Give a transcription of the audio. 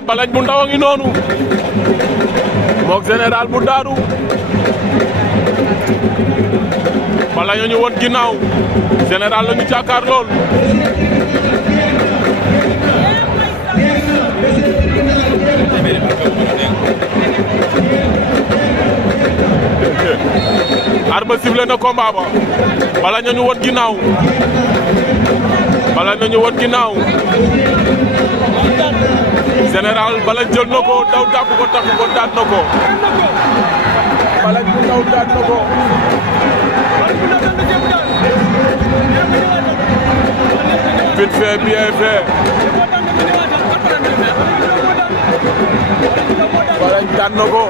Balañ bu ndaw a ngi noonu mook général bu daaru Balañ ñu woon ginnaaw général la ñu jàkkaar lool arba sifflé na combat ba Balañ ñu woon ginnaaw Balañ ñu woon ginnaaw général Balañ jël na ko daw jàpp ko takk ko daan na ko Balañ bu ndaw daan na ko vite fait bien fait Balañ daan na ko